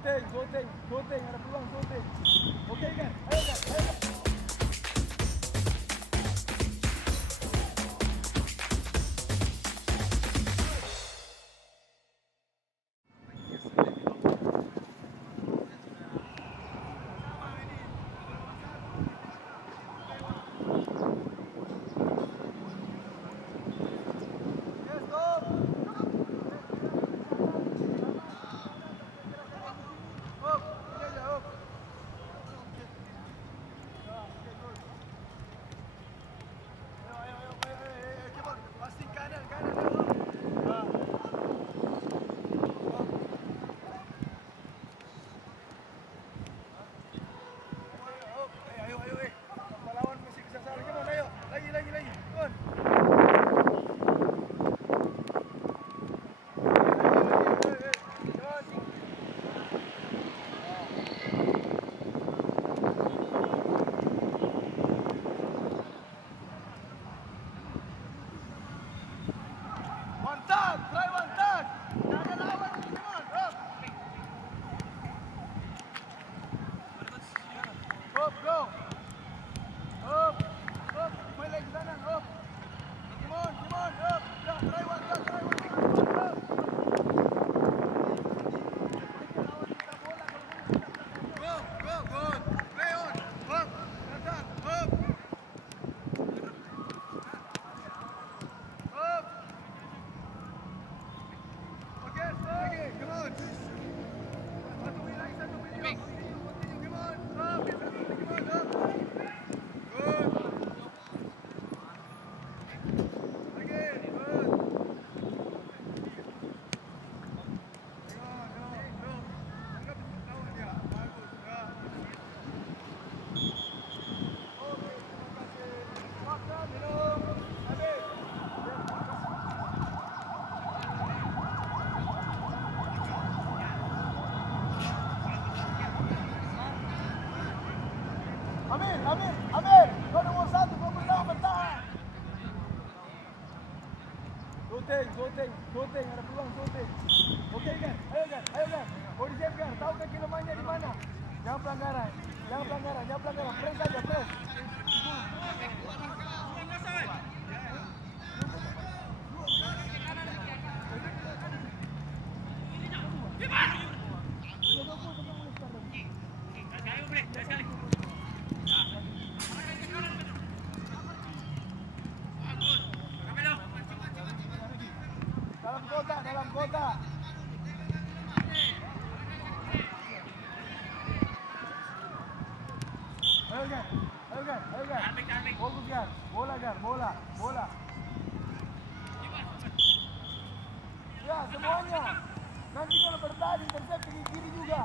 Shooting, ada peluang shooting. Okey kan? Ayo kan? Amir, kau nombor 1, kau berlawan bertahan. Shooting, ada peluang shooting. Okey kan? Ayo kan? Body shape kan? Tahu kan kelemahannya di mana? Jangan pelanggaran. Press saja, press. Dalam kota. Ayo kan? Fokus kan? Bola. Ya, semuanya. Nanti kalau bertanding tersiap pergi kiri juga.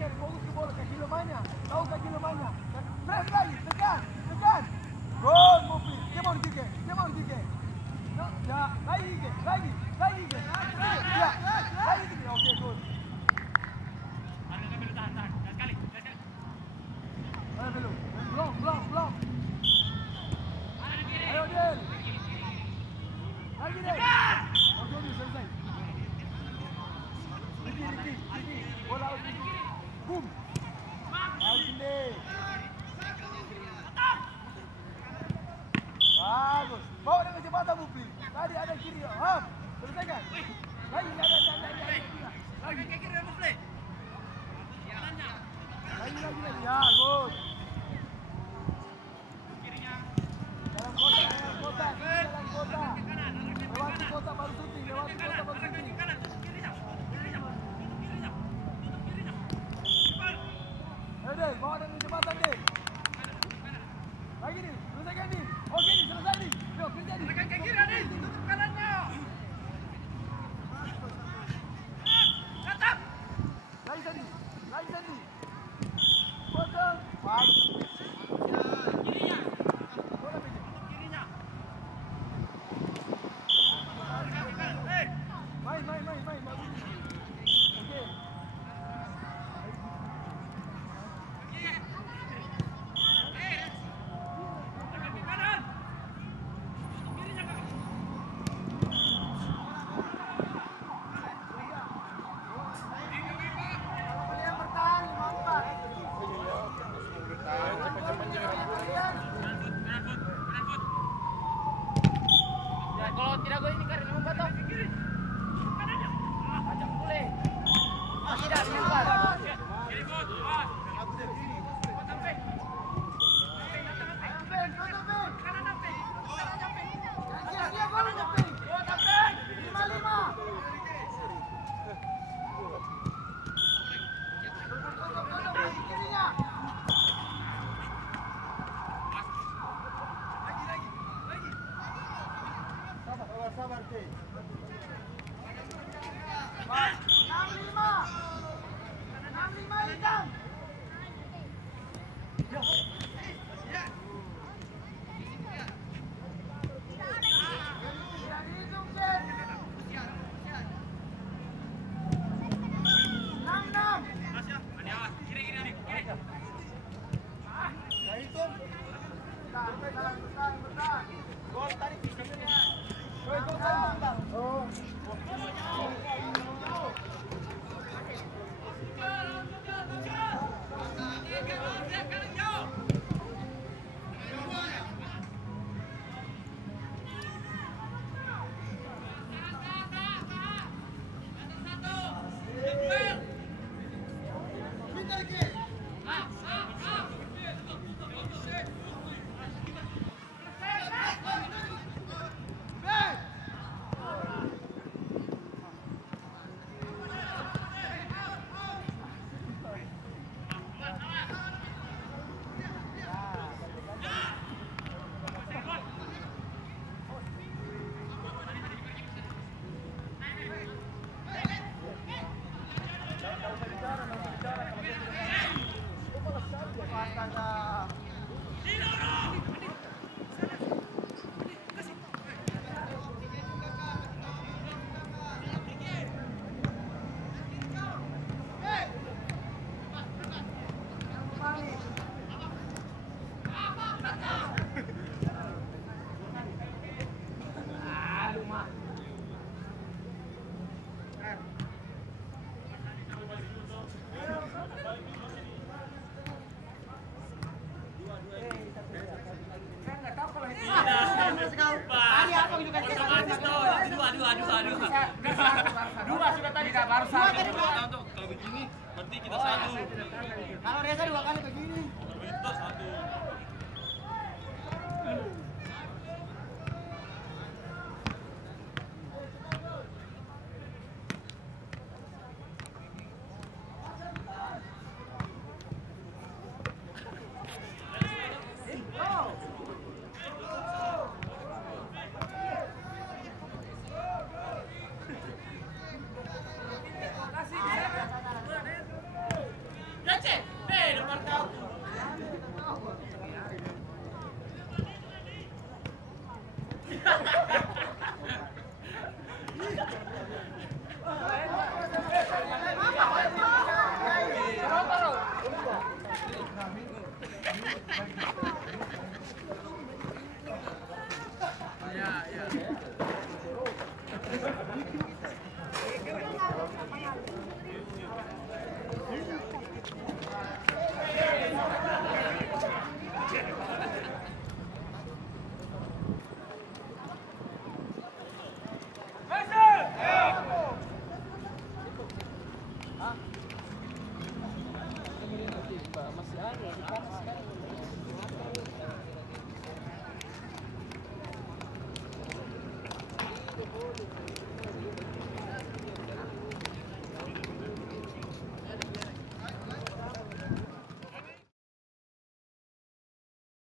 Jangan fokus ke bola, kaki lemahnya. Tahu kaki lemahnya. Press lagi, tekan. Good, Mufli. Come on, DK. No, ya, lagi. Ya, lagi. Okey, good. Tahan. Sekali. Ayo belum. Belum. Ayo, Del. Lagi, Del. Okey, selesai. Diki. Bola out. Boom. Out ini. Bagus. Bawa dengan cepat Mufli. Tadi ada kiri. Selesaikan. Lagi. Lagi kiri Mufli. Lagi. Ya, good. Kirinya. Dalam kota. Lewati kota baru shooting. Del, bawa dengan kecepatan Del. Lagi ni, selesaikan ni. Okey ni, selesai ni. Yo, kerja ni. Tekan kaki kiri ni, tutup kanannya. Dua sudah tadi. Tidak baru satu. Kalau begini berarti kita satu. Kalau Reza 2 kali begini. Kalau itu satu.